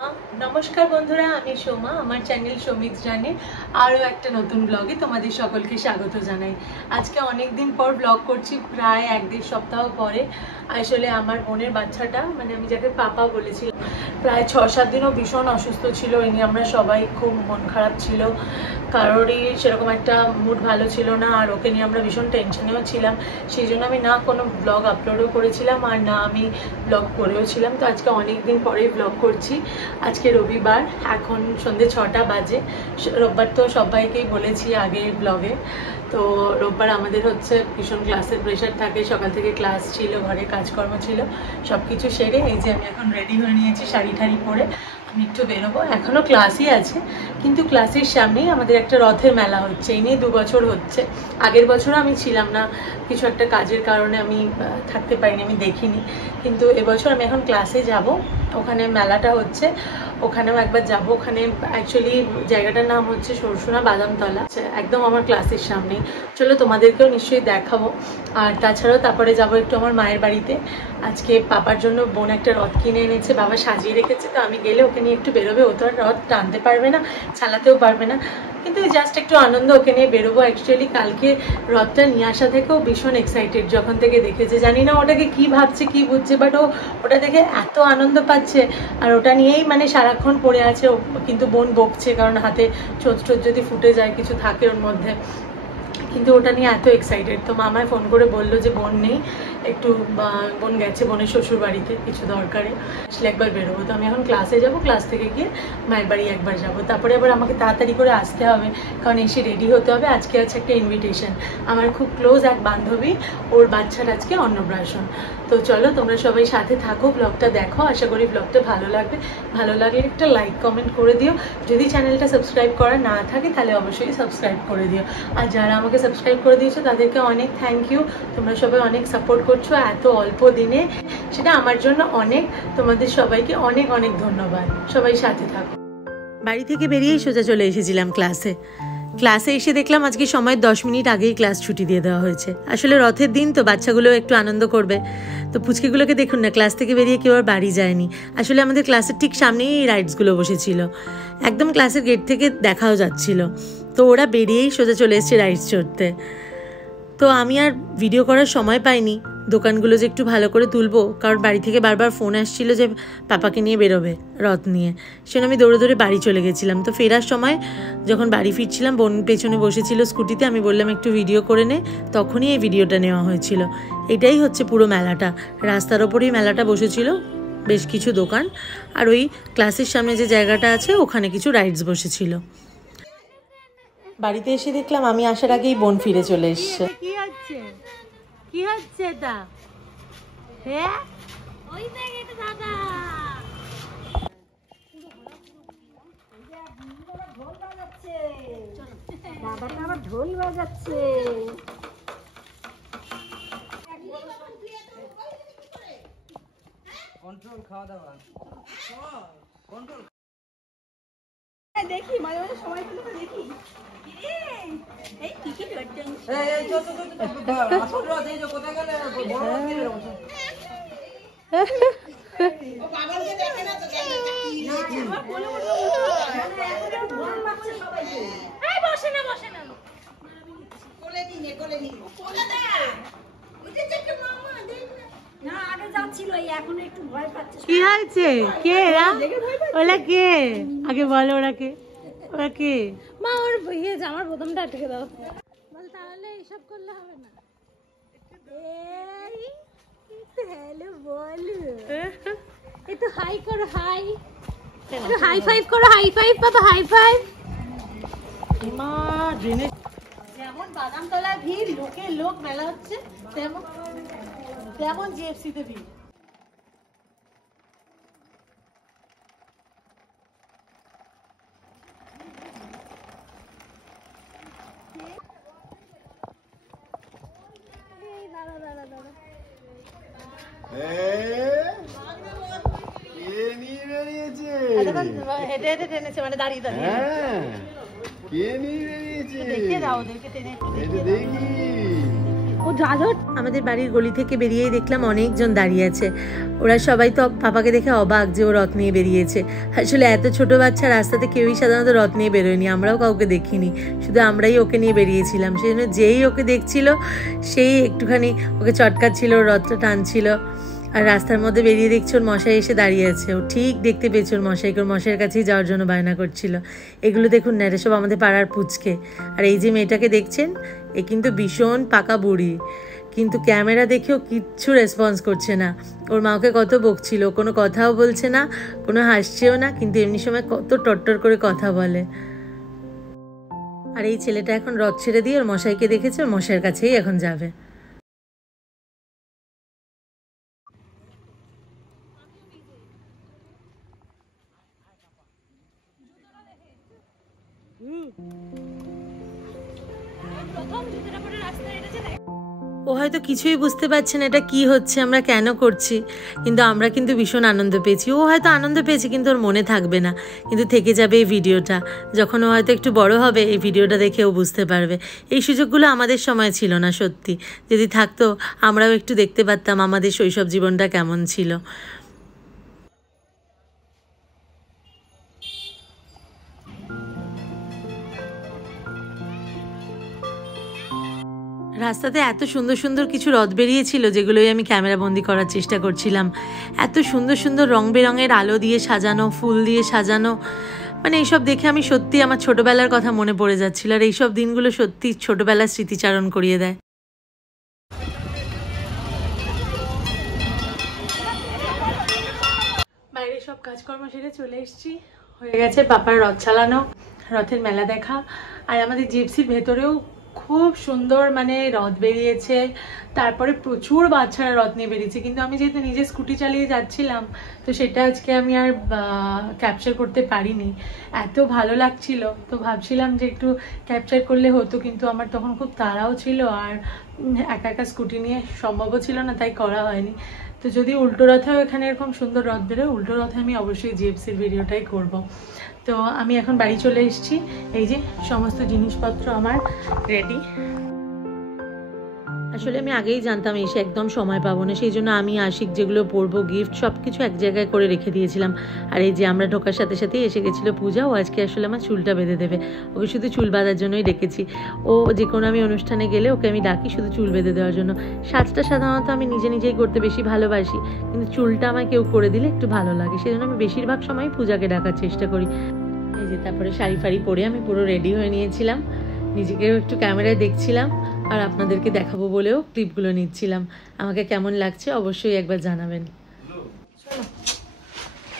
नमस्कार बंधुरा आमी सोमा आमार चैनल सौमिक्स जाने आरो एक नतून ब्लगे तुम्हारे सकलके स्वागत जानाई। आज के अनेक दिन पर ब्लग करछि प्राय एक देड़ सप्ताह परे। आसले आमार बोनेर बाच्चाटा माने आमी जाके पापा बोलेछिलाम प्राय 6-7 दिनों भीषण असुस्थ छिलो। एई निये आमरा सबाई खूब मन खाराप छिलो, कारोरই সেরকম একটা মুড ভালো ছিল না আর ওকে নিয়ে আমরা ভীষণ টেনশনেও ছিলাম। সেই জন্য আমি না কোনো ব্লগ আপলোডও করেছিলাম আর না আমি ব্লগ করেও ছিলাম। তো আজকে অনেক দিন পরেই ব্লগ করছি। আজকে রবিবার, এখন সন্ধ্যে 6টা বাজে। রোববার তো সবাইকেই বলেছি আগের ব্লগে। তো রোববার আমাদের হচ্ছে ভীষণ ক্লাসের প্রেশার থাকে, সকাল থেকে ক্লাস ছিল, ঘরে কাজকর্ম ছিল, সব কিছু সেরে এই যে আমি এখন রেডি হয়ে নিয়েছি শাড়ি ঠাড়ি পরে। আমি একটু বেরোবো, এখনও ক্লাসই আছে কিন্তু ক্লাসের সামনেই আমাদের একটা রথের মেলা হচ্ছে। এই নিয়ে 2 বছর হচ্ছে। আগের বছরও আমি ছিলাম না, কিছু একটা কাজের কারণে আমি থাকতে পারিনি, আমি দেখিনি। কিন্তু এবছর আমি এখন ক্লাসে যাব, ওখানে মেলাটা হচ্ছে, ওখানেও একবার যাব। ওখানে অ্যাকচুয়ালি জায়গাটার নাম হচ্ছে সরসোনা বাদামতলা, একদম আমার ক্লাসের সামনে। চলো তোমাদেরকেও নিশ্চয়ই দেখাবো। আর তাছাড়াও তারপরে যাব একটু আমার মায়ের বাড়িতে। আজকে পাপার জন্য বোন একটা রথ কিনে এনেছে, বাবা সাজিয়ে রেখেছে। তো আমি গেলে ওকে নিয়ে একটু বেরোবে, ও তো আর রথ টানতে পারবে না, চালাতেও পারবে না, কিন্তু জাস্ট একটু আনন্দ ওকে নিয়ে বেরোবো। অ্যাকচুয়ালি কালকে রথটা নিয়ে আসা থেকেও ভীষণ এক্সাইটেড, যখন থেকে দেখেছে। জানি না ওটাকে কি ভাবছে কি বুঝছে, বাট ও ওটা দেখে এত আনন্দ পাচ্ছে আর ওটা নিয়েই মানে সারাক্ষণ পড়ে আছে। কিন্তু বোন বকছে, কারণ হাতে চোট যদি ফুটে যায়, কিছু থাকে ওর মধ্যে, কিন্তু ওটা নিয়ে এত এক্সাইটেড। তো মামায় ফোন করে বললো যে বোন নেই, একটু বোন গেছে বোনের শ্বশুর বাড়িতে কিছু দরকারে, আসলে একবার বেরোবো। তো আমি এখন ক্লাসে যাব, ক্লাস থেকে গিয়ে মায়ের বাড়ি একবার যাব, তারপরে আবার আমাকে তাড়াতাড়ি করে আসতে হবে, কারণ এসে রেডি হতে হবে। আজকে আছে একটা ইনভিটেশন, আমার খুব ক্লোজ এক বান্ধবী, ওর বাচ্চার আজকে অন্নপ্রাশন। তো চলো তোমরা সবাই সাথে থাকো, ব্লগটা দেখো, আশা করি ব্লগটা ভালো লাগবে। ভালো লাগলে একটা লাইক কমেন্ট করে দিও। যদি চ্যানেলটা সাবস্ক্রাইব করা না থাকে তাহলে অবশ্যই সাবস্ক্রাইব করে দিও। আর যারা আমাকে সাবস্ক্রাইব করে দিয়েছো তাদেরকে অনেক থ্যাংক ইউ। তোমরা সবাই অনেক সাপোর্ট করছো এত অল্প দিনে, সেটা আমার জন্য অনেক। তোমাদের সবাইকে অনেক অনেক ধন্যবাদ। সবাই সাথে থাকো। বাড়ি থেকে বেরিয়েই সোজা চলে এসেছিলাম ক্লাসে। ক্লাসে এসে দেখলাম আজকে সময় 10 মিনিট আগেই ক্লাস ছুটি দিয়ে দেওয়া হয়েছে। আসলে রথের দিন তো, বাচ্চাগুলো একটু আনন্দ করবে। তো পুচকিগুলোকে দেখুন না, ক্লাস থেকে বেরিয়ে কেউ আর বাড়ি যায়নি। আসলে আমাদের ক্লাসের ঠিক সামনেই এই রাইডসগুলো বসেছিল, একদম ক্লাসের গেট থেকে দেখাও যাচ্ছিল। তো ওরা বেরিয়েই সোজা চলে এসেছে রাইডস চড়তে। তো আমি আর ভিডিও করার সময় পাইনি, দোকানগুলো যে একটু ভালো করে তুলবো, কারণ বাড়ি থেকে বারবার ফোন আসছিল যে পাপাকে নিয়ে বেরোবে রথ নিয়ে। সেজন্য আমি দৌড়ে দৌড়ে বাড়ি চলে গেছিলাম। তো ফেরার সময় যখন বাড়ি ফিরছিলাম, বোন পেছনে বসেছিল স্কুটিতে, আমি বললাম একটু ভিডিও করে নে, তখনই এই ভিডিওটা নেওয়া হয়েছিল। এটাই হচ্ছে পুরো মেলাটা, রাস্তার ওপরেই মেলাটা বসেছিল, বেশ কিছু দোকান, আর ওই ক্লাসের সামনে যে জায়গাটা আছে ওখানে কিছু রাইডস বসেছিল। বাড়িতে এসে দেখলাম আমি আসার আগেই বোন ফিরে চলে এসছে। কি হচ্ছে কি হচ্ছে এটা? হ্যাঁ ওই দেখ, এটা দাদা। দাদাটা আবার ঢোল বাজাচ্ছে। কন্ট্রোল খাওয়া দাওয়া কন্ট্রোল দেখি, মাঝে মাঝে সময় পেলে দেখি। এই টিকিট কাটছেন, এই তো আসল রথ, এই যে কোথায় গেলে বড় রথ কিনে বসে। ও পাগলকে দেখে না তো, জানে না আমার কোলে উঠে বড় বাচ্চা সবাই। এই বসে না কোলে নিয়ে কোলে দে। উঠে যেতে মামা দেখ না, আগে যাচ্ছিল, এই এখন একটু ভয় পাচ্ছে। কি হয়েছে? কে এরা? ওরা কে? আগে বলো ওরা কে? ওরা কে? মা ওর ইয়ে জামার বোতামটা আটকে দাও। বল তাহলে এসব করলে হবে না। এই হ্যালো বলো, একটু হাই করো, হাই, একটু হাই ফাইভ করো, হাই ফাইভ বাবা, হাই ফাইভ। মা ড্রেনে যেমন বাদামতলায় ভিড়, লোকে লোক মেলা হচ্ছে, তেমন জিএফসিতে ভিড়। হেঁটে হেঁটে টেনেছে, মানে দাঁড়িয়ে দাঁড়িয়ে। দেখিয়ে দাও ওদেরকে টেনে, দেখি আমাদের বাড়ির গলি থেকে বেরিয়েই দেখলাম অনেকজন দাঁড়িয়ে আছে। ওরা সবাই তো পাপাকে দেখে অবাক যে ও রথ নিয়ে বেরিয়েছে। আসলে এত ছোট বাচ্চা রাস্তাতে কেউই সাধারণত রথ নিয়ে বেরোয়নি, আমরাও কাউকে দেখিনি, শুধু আমরাই ওকে নিয়ে বেরিয়েছিলাম। সেই জন্য যেই ওকে দেখছিল সেই একটুখানি ওকে চটকাচ্ছিল, রথটা টানছিল। আর রাস্তার মধ্যে বেরিয়ে দেখছি ওর মশাই এসে দাঁড়িয়ে আছে। ও ঠিক দেখতে পেয়েছে ওর মশাইকে, ওর মশাইয়ের কাছেই যাওয়ার জন্য বায়না করছিল। এগুলো দেখুন না, এটা সব আমাদের পাড়ার পুচকে। আর এই যে মেয়েটাকে দেখছেন, এ কিন্তু ভীষণ পাকা বুড়ি, কিন্তু ক্যামেরা দেখেও কিচ্ছু রেসপন্স করছে না। ওর মাকে কত বকছিল, কোনো কথাও বলছে না, কোনো হাসছেও না, কিন্তু এমনি সময় কত টট্টর করে কথা বলে। আর এই ছেলেটা এখন রথ ছেড়ে দিয়ে ওর মশাইকে দেখেছে, ওর মশাইয়ের কাছেই এখন যাবে। ও হয়তো কিছুই বুঝতে পারছে না এটা কি হচ্ছে, আমরা কেন করছি, কিন্তু আমরা কিন্তু ভীষণ আনন্দ পেয়েছি। ও হয়তো আনন্দ পেয়েছে কিন্তু ওর মনে থাকবে না, কিন্তু থেকে যাবে এই ভিডিওটা। যখন ও হয়তো একটু বড় হবে এই ভিডিওটা দেখে ও বুঝতে পারবে। এই সুযোগগুলো আমাদের সময় ছিল না, সত্যি যদি থাকতো আমরাও একটু দেখতে পারতাম আমাদের শৈশব জীবনটা কেমন ছিল। রাস্তাতে এত সুন্দর সুন্দর কিছু রথ বেরিয়েছিল যেগুলোই আমি ক্যামেরাবন্দি করার চেষ্টা করছিলাম। এত সুন্দর সুন্দর রং বেরঙের আলো দিয়ে সাজানো, ফুল দিয়ে সাজানো, মানে এইসব দেখে আমি সত্যি আমার ছোটবেলার কথা মনে পড়ে যাচ্ছিল। আর এইসব দিনগুলো সত্যি ছোটবেলার স্মৃতিচারণ করিয়ে দেয়। বাইরে সব কাজকর্ম সেরে চলে এসেছি, হয়ে গেছে পাপার রথ চালানো, রথের মেলা দেখা। আর আমাদের জিপসির ভেতরেও খুব সুন্দর মানে রথ বেরিয়েছে। তারপরে প্রচুর বাচ্চারা রথ নিয়ে বেরিয়েছে, কিন্তু আমি যেহেতু নিজে স্কুটি চালিয়ে যাচ্ছিলাম তো সেটা আজকে আমি আর ক্যাপচার করতে পারিনি। এত ভালো লাগছিল তো ভাবছিলাম যে একটু ক্যাপচার করলে হতো, কিন্তু আমার তখন খুব তাড়াও ছিল আর একা একা স্কুটি নিয়ে সম্ভবও ছিল না, তাই করা হয়নি। তো যদি উল্টো রথেও এখানে এরকম সুন্দর রথ বেরোয়, উল্টো রথে আমি অবশ্যই জিএফসির ভিডিওটাই করব। তো আমি এখন বাড়ি চলে এসেছি, এই যে সমস্ত জিনিসপত্র আমার রেডি। আসলে আমি আগেই জানতাম এসে একদম সময় পাবো না, সেই জন্য আমি আশিক যেগুলো পরবো, গিফট সব কিছু এক জায়গায় করে রেখে দিয়েছিলাম। আর এই যে আমরা ঢোকার সাথে সাথেই এসে গেছিলো পূজা। ও আজকে আসলে আমার চুলটা বেঁধে দেবে, ওকে শুধু চুল বাঁধার জন্যই ডেকেছি। ও যে কোনো আমি অনুষ্ঠানে গেলে ওকে আমি ডাকি শুধু চুল বেঁধে দেওয়ার জন্য। সাজটা সাধারণত আমি নিজে নিজেই করতে বেশি ভালোবাসি, কিন্তু চুলটা আমায় কেউ করে দিলে একটু ভালো লাগে, সেই জন্য আমি বেশিরভাগ সময় পূজাকে ডাকার চেষ্টা করি। এই যে তারপরে শাড়ি ফাড়ি পরে আমি পুরো রেডি হয়ে নিয়েছিলাম, নিজেকেও একটু ক্যামেরায় দেখছিলাম আর আপনাদেরকে দেখাবো বলেও ক্লিপগুলো নিচ্ছিলাম। আমাকে কেমন লাগছে অবশ্যই একবার জানাবেন।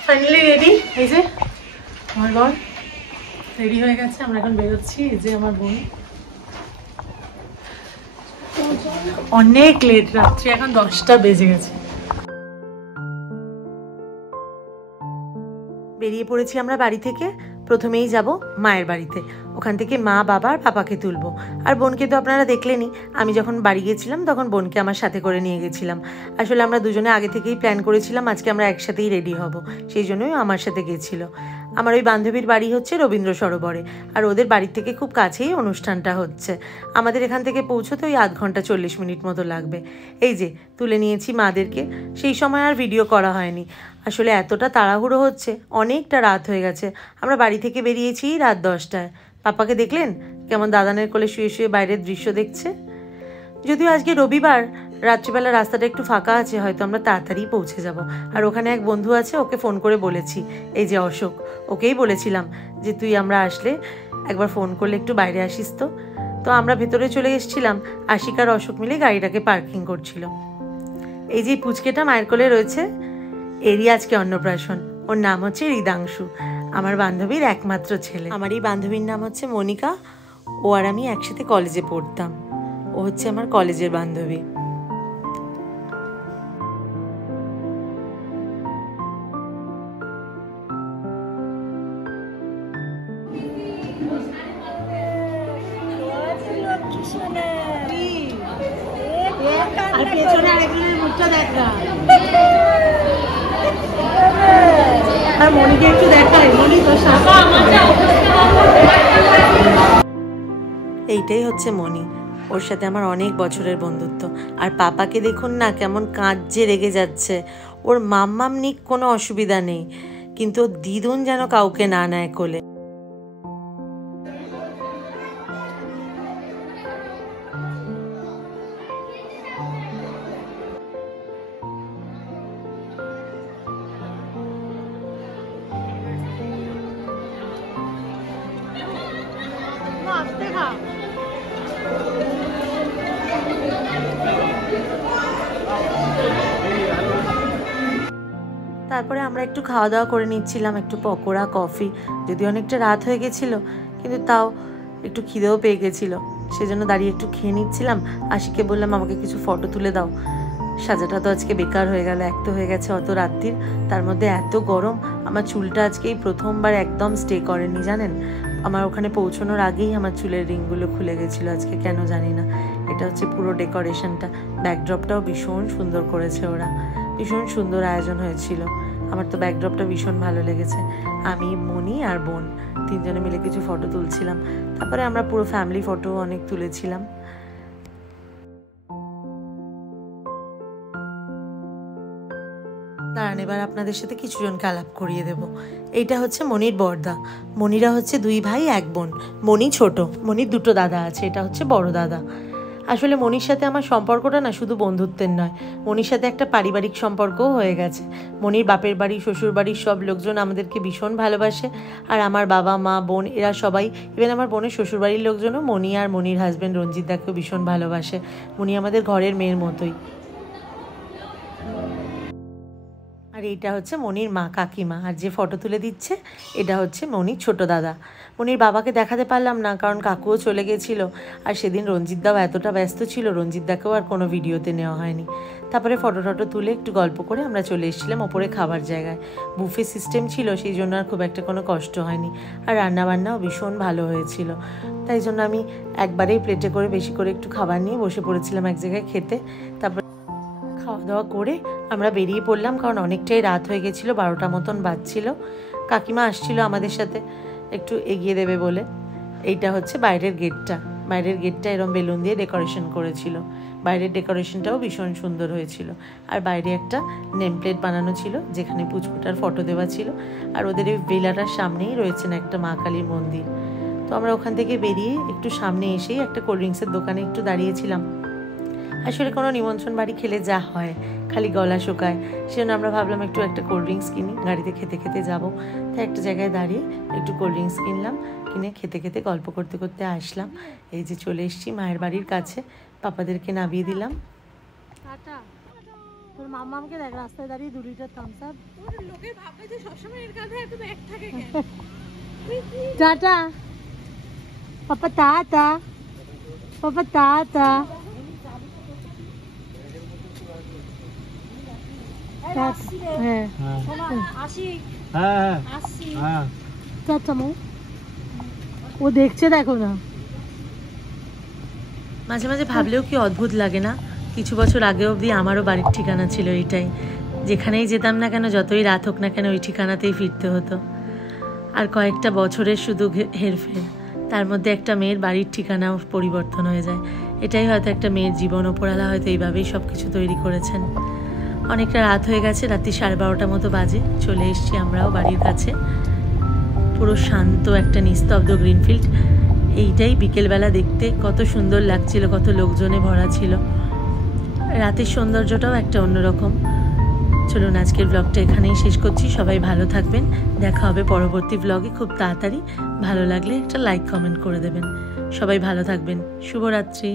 ফাইনালি রেডি, এই যে আমার বর রেডি হয়ে গেছে, আমরা এখন বেরোচ্ছি। এই যে আমার বোন, অনেক লেট, রাত্রি এখন 10টা বেজে গেছে। বেরিয়ে পড়েছি আমরা বাড়ি থেকে। প্রথমেই যাব মায়ের বাড়িতে, ওখান থেকে মা, বাবা আর পাপাকে তুলবো। আর বোনকে তো আপনারা দেখলেনই, আমি যখন বাড়ি গিয়েছিলাম তখন বোনকে আমার সাথে করে নিয়ে গেছিলাম। আসলে আমরা দুজনে আগে থেকেই প্ল্যান করেছিলাম আজকে আমরা একসাথেই রেডি হব, সেই জন্যই আমার সাথে গিয়েছিল। আমার ওই বান্ধবীর বাড়ি হচ্ছে রবীন্দ্র সরোবরে, আর ওদের বাড়ির থেকে খুব কাছেই অনুষ্ঠানটা হচ্ছে। আমাদের এখান থেকে পৌঁছতে ওই 1/2 ঘন্টা 40 মিনিট মতো লাগবে। এই যে তুলে নিয়েছি মাদেরকে, সেই সময় আর ভিডিও করা হয়নি, আসলে এতটা তাড়াহুড়ো হচ্ছে, অনেকটা রাত হয়ে গেছে। আমরা বাড়ি থেকে বেরিয়েছি রাত 10টায়। পাপাকে দেখলেন কেমন দাদানের কোলে শুয়ে শুয়ে বাইরের দৃশ্য দেখছে। যদিও আজকে রবিবার, রাত্রিবেলা রাস্তাটা একটু ফাঁকা আছে, হয়তো আমরা তাড়াতাড়ি পৌঁছে যাব। আর ওখানে এক বন্ধু আছে, ওকে ফোন করে বলেছি, এই যে অশোক, ওকেই বলেছিলাম যে তুই আমরা আসলে একবার ফোন করলে একটু বাইরে আসিস। তো আমরা ভেতরে চলে এসেছিলাম, আশিক আর অশোক মিলে গাড়িটাকে পার্কিং করছিল। এই যে পুচকেটা মায়ের কোলে রয়েছে, এরই আজকে অন্নপ্রাশন। ওর নাম হচ্ছে হৃদাংশু, আমার বান্ধবীর একমাত্র ছেলে। আমার এই বান্ধবীর নাম হচ্ছে মনিকা, ও আর আমি একসাথে কলেজে পড়তাম, ও হচ্ছে আমার কলেজের বান্ধবী। আর পেছনে আরেকজনের মুখটা দেখা, আর মনিকে একটু দেখাই, মনি তো এইটাই হচ্ছে মনি, ও ওর সাথে আমার অনেক বছরের বন্ধুত্ব। আর পাপাকে দেখুন না কেমন কাঁদছে, রেগে যাচ্ছে। ওর মাম্মাম নিক কোনো অসুবিধা নেই, কিন্তু দিদুন যেন কাউকে না নেয় কোলে। তারপরে আমরা একটু খাওয়া দাওয়া করে নিচ্ছিলাম, একটু পকোড়া, কফি। যদি অনেকটা রাত হয়ে গেছিলো, কিন্তু তাও একটু খিদেও পেয়ে গেছিলো, সেজন্য দাঁড়িয়ে একটু খেয়ে নিচ্ছিলাম। আশিকে বললাম আমাকে কিছু ফটো তুলে দাও। সাজাটা তো আজকে বেকার হয়ে গেল, এক তো হয়ে গেছে অত রাত্রির, তার মধ্যে এত গরম। আমার চুলটা আজকে এই প্রথমবার একদম স্টে করেনি জানেন। আমার ওখানে পৌঁছানোর আগেই আমার চুলের রিংগুলো খুলে গেছিলো আজকে, কেন জানি না। এটা হচ্ছে পুরো ডেকোরেশনটা, ব্যাকড্রপটাও ভীষণ সুন্দর করেছে ওরা, ভীষণ সুন্দর আয়োজন হয়েছিল। আমার তো ব্যাকড্রপটা ভীষণ ভালো লেগেছে। আমি, মনি আর বোন তিনজনে মিলে কিছু ফটো তুলছিলাম। তারপরে আমরা পুরো ফ্যামিলি ফটো অনেক তুলেছিলাম। দাঁড়ান, এবার আপনাদের সাথে কিছুজনকে আলাপ করিয়ে দেব। এইটা হচ্ছে মনির বড়দা। মনিরা হচ্ছে দুই ভাই এক বোন। মনি ছোট, মনির দুটো দাদা আছে, এটা হচ্ছে বড় দাদা। আসলে মনির সাথে আমার সম্পর্কটা না শুধু বন্ধুত্বের নয়, মনির সাথে একটা পারিবারিক সম্পর্কও হয়ে গেছে। মনির বাপের বাড়ি, শ্বশুর বাড়ির সব লোকজন আমাদেরকে ভীষণ ভালোবাসে। আর আমার বাবা, মা, বোন এরা সবাই, ইভেন আমার বোনের শ্বশুরবাড়ির লোকজনও মনি আর মনির হাজব্যান্ড রঞ্জিত দাকেও ভীষণ ভালোবাসে। মনি আমাদের ঘরের মেয়ের মতোই। আর এইটা হচ্ছে মনির মা, কাকিমা। আর যে ফটো তুলে দিচ্ছে এটা হচ্ছে মনির ছোট দাদা। মনির বাবাকে দেখাতে পারলাম না, কারণ কাকুও চলে গেছিলো। আর সেদিন রঞ্জিতদাও এতটা ব্যস্ত ছিল, রঞ্জিতদাকেও আর কোনো ভিডিওতে নেওয়া হয়নি। তারপরে ফটো টটো তুলে একটু গল্প করে আমরা চলে এসেছিলাম ওপরে খাবার জায়গায়। বুফে সিস্টেম ছিল, সেই জন্য আর খুব একটা কোনো কষ্ট হয়নি। আর রান্নাবান্নাও ভীষণ ভালো হয়েছিল। তাই জন্য আমি একবারেই প্লেটে করে বেশি করে একটু খাবার নিয়ে বসে পড়েছিলাম এক জায়গায় খেতে। তারপর খাওয়া দাওয়া করে আমরা বেরিয়ে পড়লাম, কারণ অনেকটাই রাত হয়ে গেছিলো, 12টা মতন বাজছিল। কাকিমা আসছিল আমাদের সাথে একটু এগিয়ে দেবে বলে। এইটা হচ্ছে বাইরের গেটটা। বাইরের গেটটা এরম বেলুন দিয়ে ডেকোরেশন করেছিল। বাইরের ডেকোরেশনটাও ভীষণ সুন্দর হয়েছিল। আর বাইরে একটা নেম প্লেট বানানো ছিল যেখানে পুচকুটার ফটো দেওয়া ছিল। আর ওদের এই ভিলাটার সামনেই রয়েছেন একটা মা কালীর মন্দির। তো আমরা ওখান থেকে বেরিয়ে একটু সামনে এসেই একটা কোল্ড ড্রিঙ্কসের দোকানে একটু দাঁড়িয়েছিলাম। আসলে কোনো নিমন্ত্রণ বাড়ি খেলে যা হয়, খালি গলা শুকায়, সেজন্য আমরা ভাবলাম একটু একটা কোল্ড ড্রিঙ্কস কিনি, গাড়িতে খেতে খেতে যাবো। তাই একটা জায়গায় দাঁড়িয়ে একটু কোল্ড ড্রিঙ্কস কিনলাম, কিনে খেতে খেতে গল্প করতে করতে আসলাম। এই যে চলে এসেছি মায়ের বাড়ির কাছে, পাপাদেরকে নামিয়ে দিলাম। টাটা। তোর মাম্মামকে দেখ রাস্তায় দাঁড়িয়ে 2 লিটার থামস আপ। ওর লোকে ভাবে যে সবসময় এর কাঁধে এত ব্যাগ থাকে কেন। টাটা পাপা, টাটা পাপা, টাটা। হ্যাঁ ও দেখছে, দেখো না। মাঝে মাঝে ভাবলেও কি অদ্ভুত লাগে না, কিছু বছর আগে অবধি আমারও বাড়ির ঠিকানা ছিল এইটাই। যেখানেই যেতাম না কেন, যতই রাত হোক না কেন, ওই ঠিকানাতেই ফিরতে হতো। আর কয়েকটা বছরের শুধু হেরফের, তার মধ্যে একটা মেয়ের বাড়ির ঠিকানাও পরিবর্তন হয়ে যায়। এটাই হয়তো একটা মেয়ের জীবন, ওপরওয়ালা হয়তো এইভাবেই সব কিছু তৈরি করেছেন। অনেকটা রাত হয়ে গেছে, রাত্রি 12:30 মতো বাজে। চলে এসেছি আমরাও বাড়ির কাছে। পুরো শান্ত একটা নিস্তব্ধ গ্রিনফিল্ড। এইটাই বিকেলবেলা দেখতে কত সুন্দর লাগছিল, কত লোকজনে ভরা ছিল। রাতের সৌন্দর্যটাও একটা অন্যরকম। চলুন আজকের ব্লগটা এখানেই শেষ করছি। সবাই ভালো থাকবেন, দেখা হবে পরবর্তী ব্লগে খুব তাড়াতাড়ি। ভালো লাগলে একটা লাইক কমেন্ট করে দেবেন। সবাই ভালো থাকবেন, শুভরাত্রি।